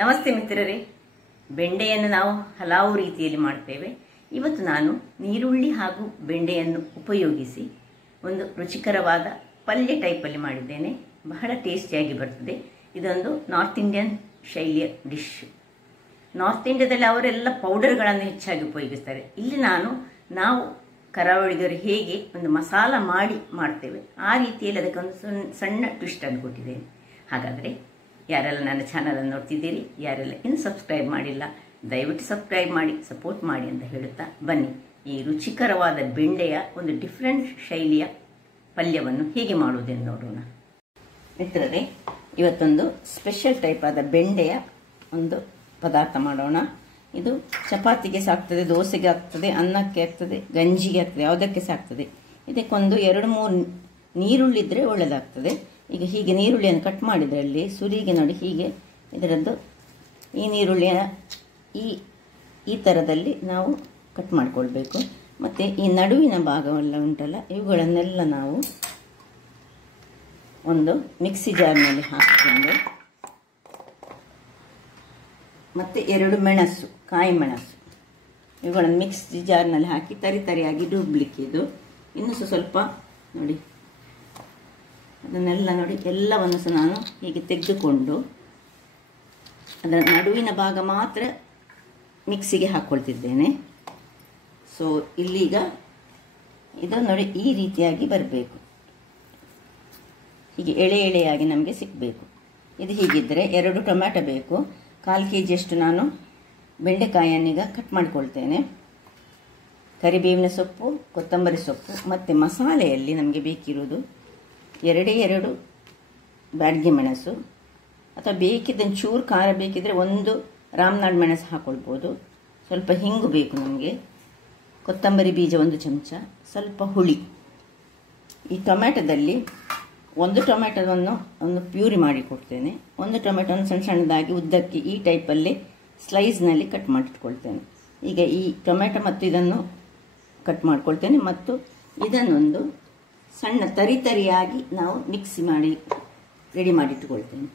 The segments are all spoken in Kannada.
ನಮಸ್ತೆ ಮಿತ್ರರೇ, ಬೆಂಡೆಯನ್ನು ನಾವು ಹಲವು ರೀತಿಯಲ್ಲಿ ಮಾಡ್ತೇವೆ. ಇವತ್ತು ನಾನು ನೀರುಳ್ಳಿ ಹಾಗೂ ಬೆಂಡೆಯನ್ನು ಉಪಯೋಗಿಸಿ ಒಂದು ರುಚಿಕರವಾದ ಪಲ್ಯ ಟೈಪಲ್ಲಿ ಮಾಡಿದ್ದೇನೆ. ಬಹಳ ಟೇಸ್ಟಿಯಾಗಿ ಬರ್ತದೆ. ಇದೊಂದು ನಾರ್ತ್ ಇಂಡಿಯನ್ ಶೈಲಿಯ ಡಿಶ್. ನಾರ್ತ್ ಇಂಡಿಯಾದಲ್ಲಿ ಅವರೆಲ್ಲ ಪೌಡರ್ಗಳನ್ನು ಹೆಚ್ಚಾಗಿ ಉಪಯೋಗಿಸ್ತಾರೆ. ಇಲ್ಲಿ ನಾವು ಕರಾವಳಿಗರು ಹೇಗೆ ಒಂದು ಮಸಾಲ ಮಾಡಿ ಮಾಡ್ತೇವೆ ಆ ರೀತಿಯಲ್ಲಿ ಅದಕ್ಕೊಂದು ಸಣ್ಣ ಟ್ವಿಸ್ಟ್ ಅನ್ನು ಕೊಟ್ಟಿದ್ದೇನೆ. ಹಾಗಾದರೆ ಯಾರೆಲ್ಲ ನನ್ನ ಚಾನಲನ್ನು ನೋಡ್ತಿದ್ದೀರಿ, ಯಾರೆಲ್ಲ ಇನ್ನು ಸಬ್ಸ್ಕ್ರೈಬ್ ಮಾಡಿಲ್ಲ, ದಯವಿಟ್ಟು ಸಬ್ಸ್ಕ್ರೈಬ್ ಮಾಡಿ ಸಪೋರ್ಟ್ ಮಾಡಿ ಅಂತ ಹೇಳುತ್ತಾ ಬನ್ನಿ ಈ ರುಚಿಕರವಾದ ಬೆಂಡೆಯ ಒಂದು ಡಿಫ್ರೆಂಟ್ ಶೈಲಿಯ ಪಲ್ಯವನ್ನು ಹೇಗೆ ಮಾಡುವುದೆಂದು ನೋಡೋಣ. ಮಿತ್ರರೇ, ಇವತ್ತೊಂದು ಸ್ಪೆಷಲ್ ಟೈಪ್ ಆದ ಬೆಂಡೆಯ ಒಂದು ಪದಾರ್ಥ ಮಾಡೋಣ. ಇದು ಚಪಾತಿಗೆ ಸಾಕ್ತದೆ, ದೋಸೆಗೆ ಆಗ್ತದೆ, ಅನ್ನಕ್ಕೆ ಆಗ್ತದೆ, ಗಂಜಿಗೆ ಆಗ್ತದೆ, ಯಾವುದಕ್ಕೆ ಸಾಕ್ತದೆ. ಇದಕ್ಕೊಂದು 2-3 ನೀರುಳ್ಳಿ ಇದ್ದರೆ ಒಳ್ಳೆಯದಾಗ್ತದೆ. ಈಗ ಹೀಗೆ ನೀರುಳ್ಳಿಯನ್ನು ಕಟ್ ಮಾಡಿದ್ರಲ್ಲಿ ಸುರಿಗೆ ನೋಡಿ ಹೀಗೆ ಇದರದ್ದು ಈ ನೀರುಳ್ಳಿಯ ಈ ಥರದಲ್ಲಿ ನಾವು ಕಟ್ ಮಾಡಿಕೊಳ್ಬೇಕು. ಮತ್ತು ಈ ನಡುವಿನ ಭಾಗವೆಲ್ಲ ಉಂಟಲ್ಲ, ಇವುಗಳನ್ನೆಲ್ಲ ನಾವು ಒಂದು ಮಿಕ್ಸಿ ಜಾರ್ನಲ್ಲಿ ಹಾಕಿಕೊಂಡು ಮತ್ತು 2 ಮೆಣಸು, ಕಾಯಿ ಮೆಣಸು, ಇವುಗಳನ್ನು ಮಿಕ್ಸಿ ಜಾರ್ನಲ್ಲಿ ಹಾಕಿ ತರಿಯಾಗಿ ರುಬ್ಲಿಕ್ಕೆ. ಇದು ಇನ್ನೂ ಸ್ವಲ್ಪ ನೋಡಿ, ಅದನ್ನೆಲ್ಲ ನೋಡಿ ಎಲ್ಲವನ್ನು ಸಹ ನಾನು ಹೀಗೆ ತೆಗೆದುಕೊಂಡು ಅದರ ನಡುವಿನ ಭಾಗ ಮಾತ್ರ ಮಿಕ್ಸಿಗೆ ಹಾಕ್ಕೊಳ್ತಿದ್ದೇನೆ. ಸೊ ಇಲ್ಲೀಗ ಇದು ನೋಡಿ ಈ ರೀತಿಯಾಗಿ ಬರಬೇಕು, ಹೀಗೆ ಎಳೆಯಾಗಿ ನಮಗೆ ಸಿಗಬೇಕು. ಇದು ಹೀಗಿದ್ದರೆ 2 ಟೊಮ್ಯಾಟೊ ಬೇಕು. 1/4 kg ನಾನು ಬೆಂಡೆಕಾಯನ್ನೀಗ ಕಟ್ ಮಾಡಿಕೊಳ್ತೇನೆ. ಕರಿಬೇವಿನ ಸೊಪ್ಪು, ಕೊತ್ತಂಬರಿ ಸೊಪ್ಪು ಮತ್ತು ಮಸಾಲೆಯಲ್ಲಿ ನಮಗೆ ಬೇಕಿರುವುದು 2 ಬ್ಯಾಡಗಿ ಮೆಣಸು, ಅಥವಾ ಬೇಕಿದ್ದಂಗೆ ಚೂರು ಖಾರ ಬೇಕಿದ್ರೆ 1 ರಾಮನಾಡ್ ಮೆಣಸು ಹಾಕ್ಕೊಳ್ಬೋದು. ಸ್ವಲ್ಪ ಹಿಂಗು ಬೇಕು ನಮಗೆ, ಕೊತ್ತಂಬರಿ ಬೀಜ 1 ಚಮಚ, ಸ್ವಲ್ಪ ಹುಳಿ. ಈ ಟೊಮ್ಯಾಟೊದಲ್ಲಿ 1 ಟೊಮ್ಯಾಟೊವನ್ನು ಒಂದು ಪ್ಯೂರಿ ಮಾಡಿ ಕೊಡ್ತೇನೆ. 1 ಟೊಮ್ಯಾಟೊವನ್ನು ಸಣ್ಣದಾಗಿ ಉದ್ದಕ್ಕೆ ಈ ಟೈಪಲ್ಲಿ ಸ್ಲೈಸ್ನಲ್ಲಿ ಕಟ್ ಮಾಡಿಟ್ಕೊಳ್ತೇನೆ. ಈಗ ಈ ಟೊಮ್ಯಾಟೊ ಮತ್ತು ಇದನ್ನು ಕಟ್ ಮಾಡ್ಕೊಳ್ತೇನೆ ಮತ್ತು ಇದನ್ನೊಂದು ಸಣ್ಣ ತರಿಯಾಗಿ ನಾವು ಮಿಕ್ಸಿ ಮಾಡಿ ರೆಡಿ ಮಾಡಿಟ್ಟುಕೊಳ್ತೇನೆ.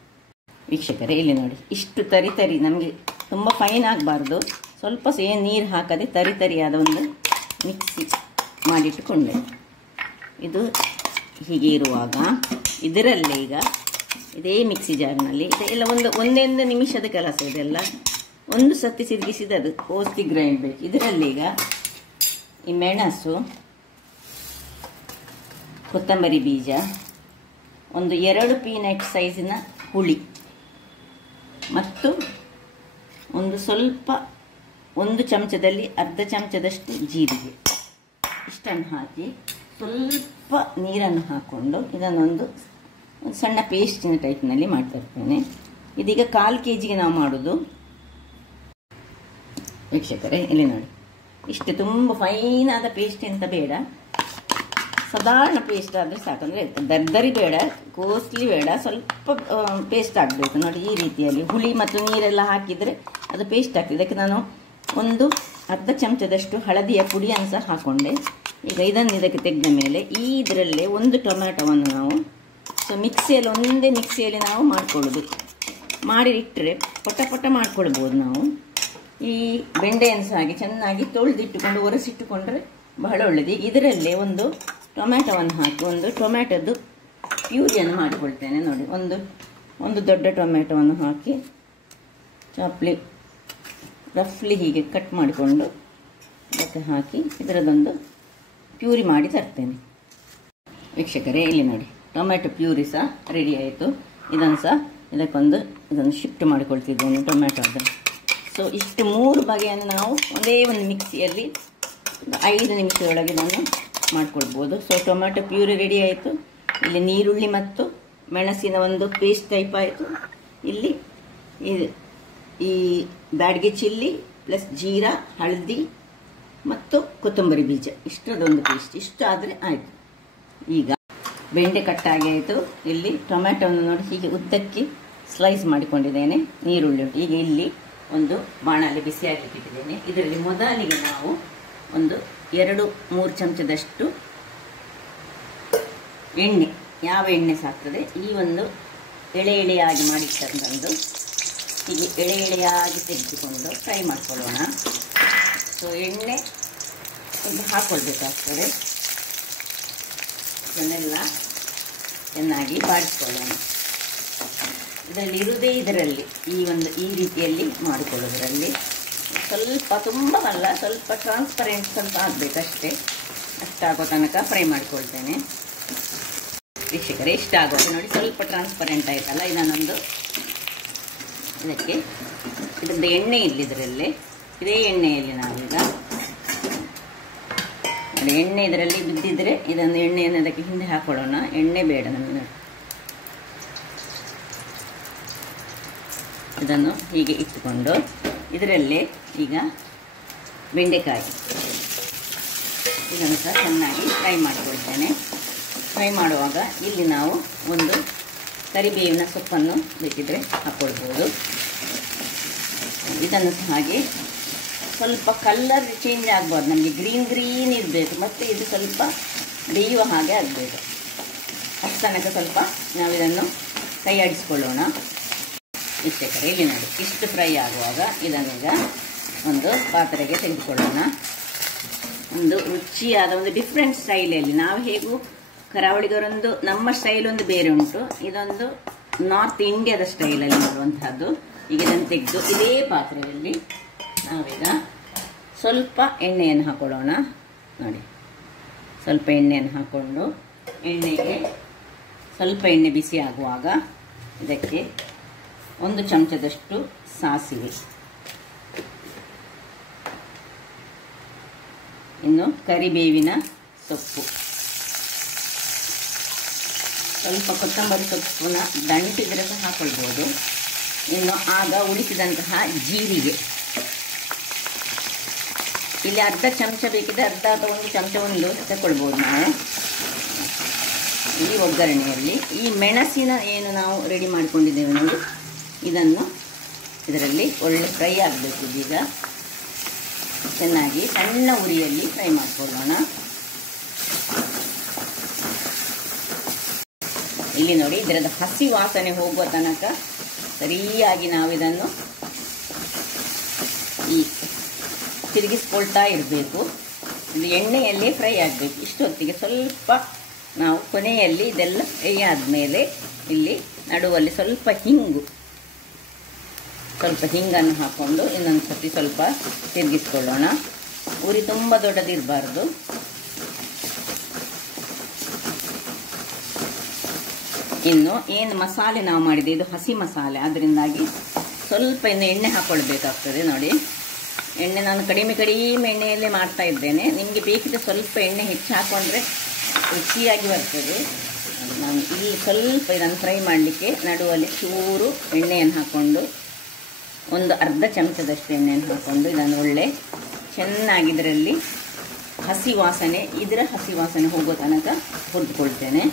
ವೀಕ್ಷಕರೇ, ಇಲ್ಲಿ ನೋಡಿ ಇಷ್ಟು ತರಿ ನಮಗೆ ತುಂಬ ಫೈನ್ ಆಗಬಾರ್ದು, ಸ್ವಲ್ಪ ಏನು ನೀರು ಹಾಕದೆ ತರಿಯಾದ ಒಂದು ಮಿಕ್ಸಿ ಮಾಡಿಟ್ಟುಕೊಂಡೆ. ಇದು ಹೀಗೆ ಇರುವಾಗ ಇದರಲ್ಲೇ ಈಗ ಇದೇ ಮಿಕ್ಸಿ ಜಾರ್ನಲ್ಲಿ ಇದೆಲ್ಲ ಒಂದೊಂದು ನಿಮಿಷದ ಕೆಲಸ. ಇದೆಲ್ಲ ಒಂದು ಸತಿ ಸಿರುಗಿಸಿದ ಅದು ಪೂರ್ತಿ ಗ್ರೈಂಡ್ ಬೇಕು. ಇದರಲ್ಲೀಗ ಈ ಮೆಣಸು, ಕೊತ್ತಂಬರಿ ಬೀಜ, 2 ಪೀನಟ್ ಸೈಜಿನ ಹುಳಿ ಮತ್ತು ಸ್ವಲ್ಪ 1 ಚಮಚದಲ್ಲಿ ಅರ್ಧ ಚಮಚದಷ್ಟು ಜೀರಿಗೆ, ಇಷ್ಟನ್ನು ಹಾಕಿ ಸ್ವಲ್ಪ ನೀರನ್ನು ಹಾಕ್ಕೊಂಡು ಇದನ್ನೊಂದು ಸಣ್ಣ ಪೇಸ್ಟಿನ ಟೈಪ್ನಲ್ಲಿ ಮಾಡ್ತಾ ಇರ್ತೇನೆ. ಇದೀಗ 1/4 kg ನಾವು ಮಾಡೋದು. ವೀಕ್ಷಕರೇ, ಇಲ್ಲಿ ನೋಡಿ ಇಷ್ಟು ತುಂಬ ಫೈನಾದ ಪೇಸ್ಟ್ ಎಂತ ಬೇಡ, ಸಾಧಾರಣ ಪೇಸ್ಟ್ ಆದರೆ ಸಾಕಂದರೆ ದರ್ದರಿ ಬೇಡ, ಕೋಸ್ಟ್ಲಿ ಬೇಡ, ಸ್ವಲ್ಪ ಪೇಸ್ಟ್ ಆಗಬೇಕು. ನೋಡಿ ಈ ರೀತಿಯಲ್ಲಿ ಹುಳಿ ಮತ್ತು ನೀರೆಲ್ಲ ಹಾಕಿದರೆ ಅದು ಪೇಸ್ಟ್ ಆಗ್ತದೆ. ಇದಕ್ಕೆ ನಾನು ಅರ್ಧ ಚಮಚದಷ್ಟು ಹಳದಿಯ ಪುಡಿಯನ್ನು ಸಹ ಹಾಕ್ಕೊಂಡೆ. ಈಗ ಇದನ್ನು ಇದಕ್ಕೆ ತೆಗೆದ ಮೇಲೆ ಇದರಲ್ಲೇ 1 ಟೊಮ್ಯಾಟೊವನ್ನು ನಾವು ಮಿಕ್ಸಿಯಲ್ಲಿ ಒಂದೇ ಮಿಕ್ಸಿಯಲ್ಲಿ ನಾವು ಮಾಡಿಕೊಳ್ಳೋದು. ಮಾಡಿ ಇಟ್ಟರೆ ಪಟ ಮಾಡ್ಕೊಳ್ಬೋದು. ನಾವು ಈ ಬೆಂಡೆಯನ್ನು ಸಹ ಹಾಗೆ ಚೆನ್ನಾಗಿ ತೊಳೆದಿಟ್ಟುಕೊಂಡು ಒರೆಸಿಟ್ಟುಕೊಂಡ್ರೆ ಬಹಳ ಒಳ್ಳೆಯದು. ಈಗ ಇದರಲ್ಲೇ 1 ಟೊಮ್ಯಾಟೊವನ್ನು ಹಾಕಿ 1 ಟೊಮ್ಯಾಟೊದ್ದು ಪ್ಯೂರಿಯನ್ನು ಮಾಡಿಕೊಳ್ತೇನೆ. ನೋಡಿ ಒಂದು ದೊಡ್ಡ ಟೊಮ್ಯಾಟೊವನ್ನು ಹಾಕಿ ರಫ್ಲಿ ಹೀಗೆ ಕಟ್ ಮಾಡಿಕೊಂಡು ಅದಕ್ಕೆ ಹಾಕಿ ಇದರದೊಂದು ಪ್ಯೂರಿ ಮಾಡಿ ತರ್ತೇನೆ. ವೀಕ್ಷಕರೇ, ಇಲ್ಲಿ ನೋಡಿ ಟೊಮ್ಯಾಟೊ ಪ್ಯೂರಿ ಸಹ ರೆಡಿ ಆಯಿತು. ಇದನ್ನು ಶಿಫ್ಟ್ ಮಾಡಿಕೊಳ್ತಿದ್ದೇನೆ ಟೊಮ್ಯಾಟೊದ. ಸೊ ಇಷ್ಟು 3 ಬಗೆಯನ್ನು ನಾವು ಒಂದೇ ಒಂದು ಮಿಕ್ಸಿಯಲ್ಲಿ 5 ನಿಮಿಷದೊಳಗೆ ನಾನು ಮಾಡ್ಕೊಳ್ಬೋದು. ಸೊ ಟೊಮ್ಯಾಟೊ ಪ್ಯೂರಿ ರೆಡಿ ಆಯಿತು. ಇಲ್ಲಿ ನೀರುಳ್ಳಿ ಮತ್ತು ಮೆಣಸಿನ ಒಂದು ಪೇಸ್ಟ್ ಟೈಪ್ ಆಯಿತು. ಇಲ್ಲಿ ಈ ಬ್ಯಾಡಗಿ ಚಿಲ್ಲಿ ಪ್ಲಸ್ ಜೀರಾ, ಹಳದಿ ಮತ್ತು ಕೊತ್ತಂಬರಿ ಬೀಜ, ಇಷ್ಟದೊಂದು ಪೇಸ್ಟ್. ಇಷ್ಟು ಆದರೆ ಆಯಿತು. ಈಗ ಬೆಂಡೆ ಕಟ್ಟಾಗಿ ಆಯಿತು. ಇಲ್ಲಿ ಟೊಮ್ಯಾಟೊವನ್ನು ನೋಡಿ ಹೀಗೆ ಉದ್ದಕ್ಕೆ ಸ್ಲೈಸ್ ಮಾಡಿಕೊಂಡಿದ್ದೇನೆ. ನೀರುಳ್ಳಿ ಉಂಟು. ಈಗ ಇಲ್ಲಿ ಒಂದು ಬಾಣಲೆ ಬಿಸಿಯಾಗಿಟ್ಟಿದ್ದೇನೆ. ಇದರಲ್ಲಿ ಮೊದಲಿಗೆ ನಾವು 2-3 ಚಮಚದಷ್ಟು ಎಣ್ಣೆ, ಯಾವ ಎಣ್ಣೆ ಸಾಕ್ತದೆ, ಈ ಒಂದು ಎಳೆಯಾಗಿ ಮಾಡಿಟ್ಟಂದು ಹೀಗೆ ಎಳೆ ಎಳೆಯಾಗಿ ತೆಗೆದುಕೊಂಡು ಫ್ರೈ ಮಾಡ್ಕೊಳ್ಳೋಣ. ಸೊ ಎಣ್ಣೆ ಇದು ಹಾಕ್ಕೊಳ್ಬೇಕಾಗ್ತದೆ. ಇದನ್ನೆಲ್ಲ ಚೆನ್ನಾಗಿ ಬಾಡಿಸ್ಕೊಳ್ಳೋಣ. ಇದರಲ್ಲಿ ಇರುವುದೇ ಇದರಲ್ಲಿ ಈ ರೀತಿಯಲ್ಲಿ ಮಾಡಿಕೊಳ್ಳೋದ್ರಲ್ಲಿ ಸ್ವಲ್ಪ ತುಂಬ ಅಲ್ಲ, ಸ್ವಲ್ಪ ಟ್ರಾನ್ಸ್ಪರೆಂಟ್ ಸ್ವಲ್ಪ ಆಗಬೇಕಷ್ಟೇ. ಅಷ್ಟಾಗೋ ತನಕ ಫ್ರೈ ಮಾಡ್ಕೊಳ್ತೇನೆ. ವೀಕ್ಷಕರೇ, ಇಷ್ಟ ಆಗೋದು ನೋಡಿ, ಸ್ವಲ್ಪ ಟ್ರಾನ್ಸ್ಪರೆಂಟ್ ಆಯ್ತಲ್ಲ. ಇದನ್ನೊಂದು ಇದಕ್ಕೆ ಇದ್ರದ್ದು ಎಣ್ಣೆ ಇಲ್ಲಿ ಇದರಲ್ಲಿ, ಇದೇ ಎಣ್ಣೆಯಲ್ಲಿ ನಾವೀಗ ಎಣ್ಣೆ ಇದರಲ್ಲಿ ಬಿದ್ದಿದ್ರೆ ಇದನ್ನು ಎಣ್ಣೆಯನ್ನು ಅದಕ್ಕೆ ಹಿಂದೆ ಹಾಕೊಳ್ಳೋಣ. ಎಣ್ಣೆ ಬೇಡ ನಮಗೆ. ಇದನ್ನು ಹೀಗೆ ಇಟ್ಟುಕೊಂಡು ಇದರಲ್ಲೇ ಈಗ ಬೆಂಡೆಕಾಯಿ ಇದನ್ನು ಸಹ ಚೆನ್ನಾಗಿ ಫ್ರೈ ಮಾಡಿಕೊಳ್ತೇನೆ. ಫ್ರೈ ಮಾಡುವಾಗ ಇಲ್ಲಿ ನಾವು ಒಂದು ಕರಿಬೇವಿನ ಸೊಪ್ಪನ್ನು ಬೇಕಿದ್ರೆ ಹಾಕ್ಕೊಳ್ಬೋದು. ಇದನ್ನು ಸಹ ಹಾಗೆ ಸ್ವಲ್ಪ ಕಲರ್ ಚೇಂಜ್ ಆಗ್ಬಾರ್ದು, ನಮಗೆ ಗ್ರೀನ್ ಇರಬೇಕು, ಮತ್ತು ಇದು ಸ್ವಲ್ಪ ಬೇಯುವ ಹಾಗೆ ಆಗಬೇಕು. ಅಷ್ಟು ತನಕ ಸ್ವಲ್ಪ ನಾವಿದನ್ನು ಕೈ ಆಡಿಸ್ಕೊಳ್ಳೋಣ. ವೀಕ್ಷಕರೇ, ಇಲ್ಲಿ ನೋಡಿ, ಇಷ್ಟು ಫ್ರೈ ಆಗುವಾಗ ಇದನ್ನೀಗ ಒಂದು ಪಾತ್ರೆಗೆ ತೆಗೆದುಕೊಳ್ಳೋಣ. ಒಂದು ರುಚಿಯಾದ ಒಂದು ಡಿಫ್ರೆಂಟ್ ಸ್ಟೈಲಲ್ಲಿ, ನಾವು ಹೇಗೂ ಕರಾವಳಿಗರೊಂದು ನಮ್ಮ ಸ್ಟೈಲ್ ಒಂದು ಬೇರೆ ಉಂಟು, ಇದೊಂದು ನಾರ್ತ್ ಇಂಡಿಯಾದ ಸ್ಟೈಲಲ್ಲಿ ಮಾಡುವಂತಹದ್ದು. ಈಗ ಇದನ್ನು ತೆಗೆದು ಇದೇ ಪಾತ್ರೆಯಲ್ಲಿ ನಾವೀಗ ಸ್ವಲ್ಪ ಎಣ್ಣೆಯನ್ನು ಹಾಕೊಳ್ಳೋಣ. ನೋಡಿ, ಸ್ವಲ್ಪ ಎಣ್ಣೆಯನ್ನು ಹಾಕ್ಕೊಂಡು ಎಣ್ಣೆಗೆ ಸ್ವಲ್ಪ ಎಣ್ಣೆ ಬಿಸಿ ಆಗುವಾಗ ಇದಕ್ಕೆ 1 ಚಮಚದಷ್ಟು ಸಾಸಿವೆ, ಇನ್ನು ಕರಿಬೇವಿನ ಸೊಪ್ಪು, ಸ್ವಲ್ಪ ಕೊತ್ತಂಬರಿ ಸೊಪ್ಪನ್ನ ದಂಟಿದ್ರೆ ಸಹ ಹಾಕೊಳ್ಬೋದು. ಇನ್ನು ಆಗ ಉಳಿಸಿದಂತಹ ಜೀರಿಗೆ, ಇಲ್ಲಿ ಅರ್ಧ ಚಮಚ ಬೇಕಿದ್ರೆ ಅರ್ಧ ಅಥವಾ 1 ಚಮಚ ಒಂದು ತಗೊಳ್ಬೋದು ನಾವು ಈ ಒಗ್ಗರಣೆಯಲ್ಲಿ. ಈ ಮೆಣಸಿನ ಏನು ನಾವು ರೆಡಿ ಮಾಡ್ಕೊಂಡಿದ್ದೇವೆ ನೋಡಿ, ಇದನ್ನು ಇದರಲ್ಲಿ ಒಳ್ಳೆ ಫ್ರೈ ಆಗಬೇಕು. ಇದೀಗ ಚೆನ್ನಾಗಿ ಸಣ್ಣ ಉರಿಯಲ್ಲಿ ಫ್ರೈ ಮಾಡ್ಕೊಳ್ಳೋಣ. ಇಲ್ಲಿ ನೋಡಿ, ಇದರದ ಹಸಿ ವಾಸನೆ ಹೋಗುವ ತನಕ ಸರಿಯಾಗಿ ನಾವಿದನ್ನು ತಿರುಗಿಸ್ಕೊಳ್ತಾ ಇರಬೇಕು. ಇದು ಎಣ್ಣೆಯಲ್ಲಿ ಫ್ರೈ ಆಗಬೇಕು. ಇಷ್ಟೊತ್ತಿಗೆ ಸ್ವಲ್ಪ ನಾವು ಕೊನೆಯಲ್ಲಿ ಇದೆಲ್ಲ ಫ್ರೈ ಆದಮೇಲೆ ಇಲ್ಲಿ ನಡುವಲ್ಲಿ ಸ್ವಲ್ಪ ಹಿಂಗನ್ನು ಹಾಕ್ಕೊಂಡು ಇನ್ನೊಂದು ಸರ್ತಿ ಸ್ವಲ್ಪ ತಿರುಗಿಸ್ಕೊಳ್ಳೋಣ. ಉರಿ ತುಂಬ ದೊಡ್ಡದಿರಬಾರ್ದು. ಇನ್ನು ಏನು ಮಸಾಲೆ ನಾವು ಮಾಡಿದೆ ಇದು ಹಸಿ ಮಸಾಲೆ, ಅದರಿಂದಾಗಿ ಸ್ವಲ್ಪ ಇನ್ನು ಎಣ್ಣೆ ಹಾಕ್ಕೊಳ್ಬೇಕಾಗ್ತದೆ. ನೋಡಿ, ಎಣ್ಣೆ ನಾನು ಕಡಿಮೆ ಎಣ್ಣೆಯಲ್ಲೇ ಮಾಡ್ತಾ ಇದ್ದೇನೆ. ನಿಮಗೆ ಬೇಕಿದ್ರೆ ಸ್ವಲ್ಪ ಎಣ್ಣೆ ಹೆಚ್ಚು ಹಾಕ್ಕೊಂಡ್ರೆ ರುಚಿಯಾಗಿ ಬರ್ತದೆ. ನಾನು ಇಲ್ಲಿ ಸ್ವಲ್ಪ ಇದನ್ನು ಫ್ರೈ ಮಾಡಲಿಕ್ಕೆ ನಡುವಲ್ಲಿ ಚೂರು ಎಣ್ಣೆಯನ್ನು ಹಾಕ್ಕೊಂಡು ಒಂದು ಅರ್ಧ ಚಮಚದಷ್ಟು ಎಣ್ಣೆಯನ್ನು ಹಾಕ್ಕೊಂಡು ಇದನ್ನು ಒಳ್ಳೆ ಚೆನ್ನಾಗಿ ಇದರಲ್ಲಿ ಇದರ ಹಸಿ ವಾಸನೆ ಹೋಗೋ ತನಕ ಹುರಿದುಕೊಳ್ತೇನೆ.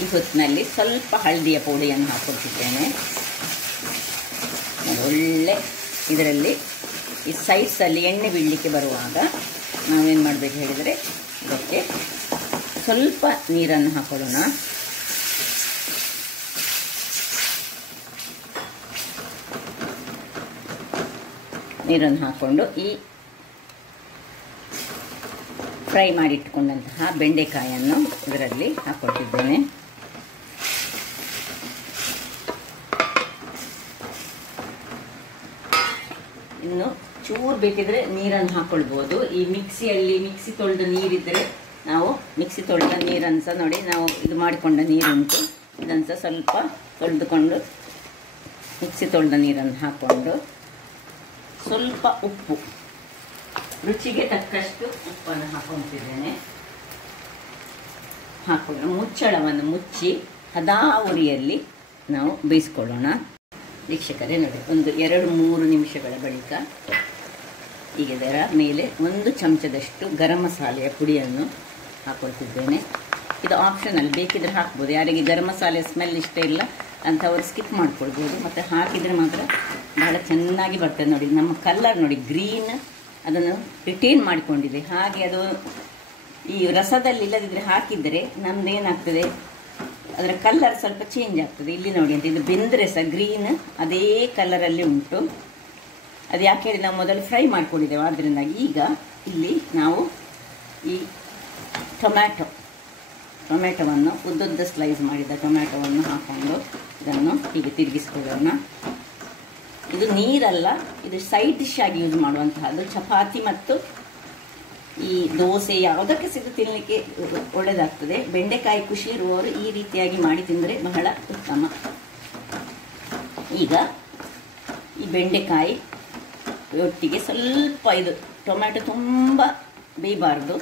ಈ ಹೊತ್ತಿನಲ್ಲಿ ಸ್ವಲ್ಪ ಹಳದಿಯ ಪುಡಿಯನ್ನು ಹಾಕ್ಕೊಳ್ತಿದ್ದೇನೆ. ಒಳ್ಳೆ ಇದರಲ್ಲಿ ಈ ಸೈಡ್ಸಲ್ಲಿ ಎಣ್ಣೆ ಬಿಡಲಿಕ್ಕೆ ಬರುವಾಗ ನಾವೇನು ಮಾಡಬೇಕು ಹೇಳಿದರೆ ಇದಕ್ಕೆ ಸ್ವಲ್ಪ ನೀರನ್ನು ಹಾಕೊಳ್ಳೋಣ. ನೀರನ್ನು ಹಾಕ್ಕೊಂಡು ಈ ಫ್ರೈ ಮಾಡಿಟ್ಟುಕೊಂಡಂತಹ ಬೆಂಡೆಕಾಯನ್ನು ಇದರಲ್ಲಿ ಹಾಕ್ಕೊಳ್ತಿದ್ದೇನೆ. ಇನ್ನು ಚೂರು ಬೇಕಿದ್ರೆ ನೀರನ್ನು ಹಾಕ್ಕೊಳ್ಬೋದು. ಈ ಮಿಕ್ಸಿ ತೊಳೆದ ನೀರಿದ್ದರೆ ನಾವು ಮಿಕ್ಸಿ ತೊಳೆದ ನೀರನ್ನು ಸಹ ನೋಡಿ, ನಾವು ಇದು ಮಾಡಿಕೊಂಡ ನೀರುಂಟು, ಇದನ್ನು ಸಹ ಸ್ವಲ್ಪ ತೊಳೆದುಕೊಂಡು ಮಿಕ್ಸಿ ತೊಳೆದ ನೀರನ್ನು ಹಾಕ್ಕೊಂಡು ಸ್ವಲ್ಪ ಉಪ್ಪು, ರುಚಿಗೆ ತಕ್ಕಷ್ಟು ಉಪ್ಪನ್ನು ಹಾಕೊಳ್ತಿದ್ದೇನೆ. ಹಾಕೊಂಡು ಮುಚ್ಚಳವನ್ನು ಮುಚ್ಚಿ ಹದಾ ಉರಿಯಲ್ಲಿ ನಾವು ಬೇಯಿಸ್ಕೊಳ್ಳೋಣ. ವೀಕ್ಷಕರೇ ನೋಡಿ, ಒಂದು 2-3 ನಿಮಿಷಗಳ ಬಳಿಕ ಈಗ ಇದರ ಮೇಲೆ 1 ಚಮಚದಷ್ಟು ಗರಂ ಮಸಾಲೆಯ ಪುಡಿಯನ್ನು ಹಾಕೊಳ್ತಿದ್ದೇನೆ. ಇದು ಆಪ್ಷನಲ್, ಬೇಕಿದ್ರೆ ಹಾಕ್ಬೋದು. ಯಾರಿಗೆ ಗರಂ ಮಸಾಲೆ ಸ್ಮೆಲ್ ಇಷ್ಟ ಇಲ್ಲ ಅಂಥವ್ರು ಸ್ಕಿಪ್ ಮಾಡ್ಕೊಳ್ಬೋದು. ಮತ್ತು ಹಾಕಿದರೆ ಮಾತ್ರ ಬಹಳ ಚೆನ್ನಾಗಿ ಬರ್ತದೆ. ನೋಡಿ, ನಮ್ಮ ಕಲರ್ ನೋಡಿ, ಗ್ರೀನ್ ಅದನ್ನು ರಿಟೇನ್ ಮಾಡಿಕೊಂಡಿದೆ. ಹಾಗೆ ಅದು ಈ ರಸದಲ್ಲಿ ಇಲ್ಲದಿದ್ದರೆ ಹಾಕಿದರೆ ನಮ್ದೇನಾಗ್ತದೆ, ಅದರ ಕಲರ್ ಸ್ವಲ್ಪ ಚೇಂಜ್ ಆಗ್ತದೆ. ಇಲ್ಲಿ ನೋಡಿ ಅಂತ ಇದು ಬೆಂದರೆ ಸಹ ಗ್ರೀನ್ ಅದೇ ಕಲರಲ್ಲಿ ಉಂಟು. ಅದು ಯಾಕೆ ಹೇಳಿ ನಾವು ಮೊದಲು ಫ್ರೈ ಮಾಡ್ಕೊಂಡಿದ್ದೇವೆ, ಆದ್ದರಿಂದಾಗಿ ಈಗ ಇಲ್ಲಿ ನಾವು ಈ ಟೊಮ್ಯಾಟೊವನ್ನು ಉದ್ದುದ್ದ ಸ್ಲೈಸ್ ಮಾಡಿದ ಟೊಮ್ಯಾಟೊವನ್ನು ಹಾಕೊಂಡು ಇದನ್ನು ಹೀಗೆ ತಿರುಗಿಸ್ಕೊಳ್ಳೋಣ. ಇದು ನೀರಲ್ಲ, ಇದು ಸೈಡ್ ಡಿಶ್ ಆಗಿ ಯೂಸ್ ಮಾಡುವಂತಹದ್ದು. ಚಪಾತಿ ಮತ್ತು ಈ ದೋಸೆ ಯಾವುದಕ್ಕೆ ಸಿದ್ದು ತಿನ್ನಲಿಕ್ಕೆ ಒಳ್ಳೆಯದಾಗ್ತದೆ. ಬೆಂಡೆಕಾಯಿ ಖುಷಿ ಇರುವವರು ಈ ರೀತಿಯಾಗಿ ಮಾಡಿ ತಿಂದರೆ ಬಹಳ ಉತ್ತಮ. ಈಗ ಈ ಬೆಂಡೆಕಾಯಿ ಒಟ್ಟಿಗೆ ಸ್ವಲ್ಪ ಇದು ಟೊಮ್ಯಾಟೊ ತುಂಬ ಬೇಯಬಾರ್ದು,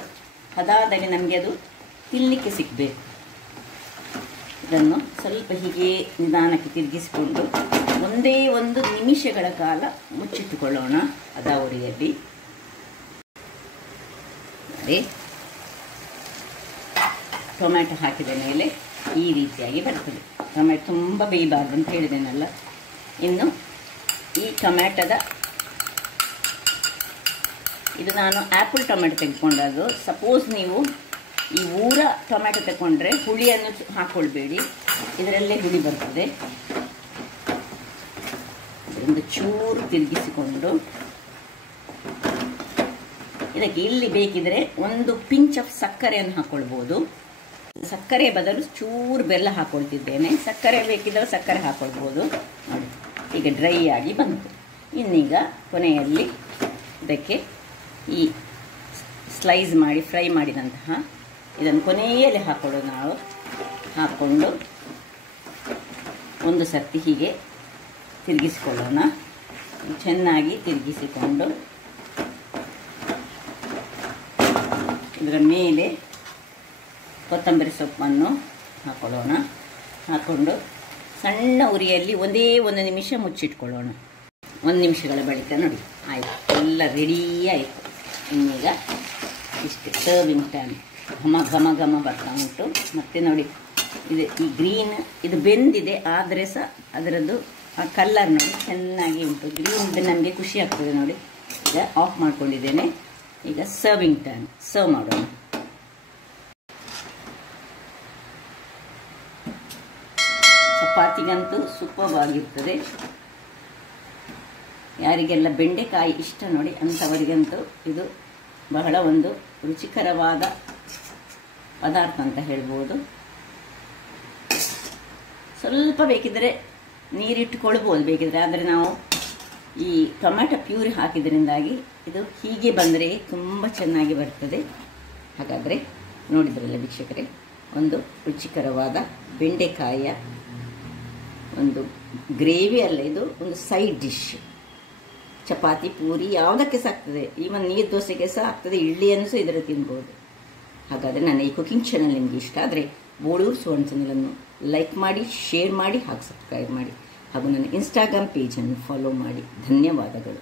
ಅದಾದಾಗೆ ನಮಗೆ ಅದು ತಿನ್ನಲಿಕ್ಕೆ ಸಿಗಬೇಕು. ಇದನ್ನು ಸ್ವಲ್ಪ ಹೀಗೆ ನಿಧಾನಕ್ಕೆ ತಿರುಗಿಸಿಕೊಂಡು ಒಂದೇ 1 ನಿಮಿಷಗಳ ಕಾಲ ಮುಚ್ಚಿಟ್ಟುಕೊಳ್ಳೋಣ ಅದಾವರಿಯಲ್ಲಿ. ಟೊಮ್ಯಾಟೊ ಹಾಕಿದ ಮೇಲೆ ಈ ರೀತಿಯಾಗಿ ಬರ್ತದೆ. ಟೊಮ್ಯಾಟೊ ತುಂಬ ಬೇಯಬಾರ್ದು ಅಂತ ಹೇಳಿದ್ದೇನಲ್ಲ. ಇನ್ನು ಈ ಟೊಮ್ಯಾಟೊದ ಇದು ನಾನು ಆ್ಯಪಲ್ ಟೊಮ್ಯಾಟೊ ತೆಗೆದುಕೊಂಡದ್ದು. ಸಪೋಸ್ ನೀವು ಈ ಊರ ಟೊಮ್ಯಾಟೊ ತಗೊಂಡ್ರೆ ಹುಳಿಯನ್ನು ಹಾಕ್ಕೊಳ್ಬೇಡಿ, ಇದರಲ್ಲೇ ಹುಳಿ ಬರ್ತದೆ. ಒಂದು ಚೂರು ತಿರುಗಿಸಿಕೊಂಡು ಇದಕ್ಕೆ ಇಲ್ಲಿ ಬೇಕಿದ್ರೆ 1 ಪಿಂಚ್ ಆಫ್ ಸಕ್ಕರೆಯನ್ನು ಹಾಕ್ಕೊಳ್ಬೋದು. ಸಕ್ಕರೆ ಬದಲು ಚೂರು ಬೆಲ್ಲ ಹಾಕ್ಕೊಳ್ತಿದ್ದೇನೆ. ಸಕ್ಕರೆ ಬೇಕಿದ್ರೆ ಸಕ್ಕರೆ ಹಾಕ್ಕೊಳ್ಬೋದು. ನೋಡಿ ಈಗ ಡ್ರೈ ಆಗಿ ಬಂತು. ಇನ್ನೀಗ ಕೊನೆಯಲ್ಲಿ ಇದಕ್ಕೆ ಈ ಸ್ಲೈಸ್ ಮಾಡಿ ಫ್ರೈ ಮಾಡಿದಂತಹ ಇದನ್ನು ಕೊನೆಯಲ್ಲಿ ಹಾಕ್ಕೊಳ್ಳೋದು. ನಾವು ಹಾಕ್ಕೊಂಡು ಒಂದು ಸರ್ತಿ ಹೀಗೆ ತಿರುಗಿಸಿಕೊಳ್ಳೋಣ. ಚೆನ್ನಾಗಿ ತಿರುಗಿಸಿಕೊಂಡು ಇದರ ಮೇಲೆ ಕೊತ್ತಂಬರಿ ಸೊಪ್ಪನ್ನು ಹಾಕ್ಕೊಳ್ಳೋಣ. ಹಾಕ್ಕೊಂಡು ಸಣ್ಣ ಉರಿಯಲ್ಲಿ ಒಂದೇ 1 ನಿಮಿಷ ಮುಚ್ಚಿಟ್ಕೊಳ್ಳೋಣ. 1 ನಿಮಿಷಗಳ ಬಳಿಕ ನೋಡಿ ಆಯಿತು, ಎಲ್ಲ ರೆಡಿ ಆಯಿತು. ಇನ್ನೀಗ ಇಷ್ಟು ಸರ್ವಿಂಗ್ ಟೈಮ್ ಘಮ ಘಮ ಘಮ ಬರ್ತಾ ಉಂಟು. ಮತ್ತು ನೋಡಿ ಇದು ಈ ಗ್ರೀನ್ ಇದು ಬೆಂದಿದೆ, ಆದರೆ ಸಹ ಅದರದ್ದು ಆ ಕಲ್ಲರ್ ನೋಡಿ ಚೆನ್ನಾಗಿ ಉಂಟು. ಗ್ರೀನ್ ನನಗೆ ಖುಷಿ ಆಗ್ತದೆ ನೋಡಿ. ಈಗ ಆಫ್ ಮಾಡ್ಕೊಂಡಿದ್ದೇನೆ. ಈಗ ಸರ್ವಿಂಗ್ ಟೈಮ್, ಸರ್ವ್ ಮಾಡೋಣ. ಚಪಾತಿಗಂತೂ ಸೂಪರ್ ಆಗಿರ್ತದೆ. ಯಾರಿಗೆಲ್ಲ ಬೆಂಡೆಕಾಯಿ ಇಷ್ಟ ನೋಡಿ ಅಂಥವರಿಗಂತೂ ಇದು ಬಹಳ ಒಂದು ರುಚಿಕರವಾದ ಪದಾರ್ಥ ಅಂತ ಹೇಳ್ಬೋದು. ಸ್ವಲ್ಪ ಬೇಕಿದ್ರೆ ನೀರಿಟ್ಟುಕೊಳ್ಬೋದು ಬೇಕಿದ್ರೆ, ಆದರೆ ನಾವು ಈ ಟೊಮ್ಯಾಟೊ ಪ್ಯೂರಿ ಹಾಕಿದ್ರಿಂದಾಗಿ ಇದು ಹೀಗೆ ಬಂದರೆ ತುಂಬ ಚೆನ್ನಾಗಿ ಬರ್ತದೆ. ಹಾಗಾದರೆ ನೋಡಿದ್ರಲ್ಲ ವೀಕ್ಷಕರೇ, ಒಂದು ರುಚಿಕರವಾದ ಬೆಂಡೆಕಾಯಿಯ ಒಂದು ಗ್ರೇವಿ ಅಲ್ಲ, ಇದು ಒಂದು ಸೈಡ್ ಡಿಶ್. ಚಪಾತಿ ಪೂರಿ ಯಾವುದಕ್ಕೆ ಸಹ ಆಗ್ತದೆ, ಈವನ್ ನೀರು ದೋಸೆಗೆ ಸಹ ಆಗ್ತದೆ, ಇಡ್ಲಿಯನ್ನು ಸಹ ಇದರ ತಿನ್ಬೋದು. ಹಾಗಾದರೆ ನನ್ನ ಈ ಕುಕಿಂಗ್ ಚಾನಲ್ ನಿಮಗೆ ಇಷ್ಟ ಆದರೆ ಬೋಳೂರು ಸುವರ್ಣ ಚಾನಲನ್ನು ಲೈಕ್ ಮಾಡಿ, ಶೇರ್ ಮಾಡಿ ಹಾಗೂ ಸಬ್ಸ್ಕ್ರೈಬ್ ಮಾಡಿ ಹಾಗೂ ನನ್ನ ಇನ್ಸ್ಟಾಗ್ರಾಮ್ ಪೇಜನ್ನು ಫಾಲೋ ಮಾಡಿ. ಧನ್ಯವಾದಗಳು.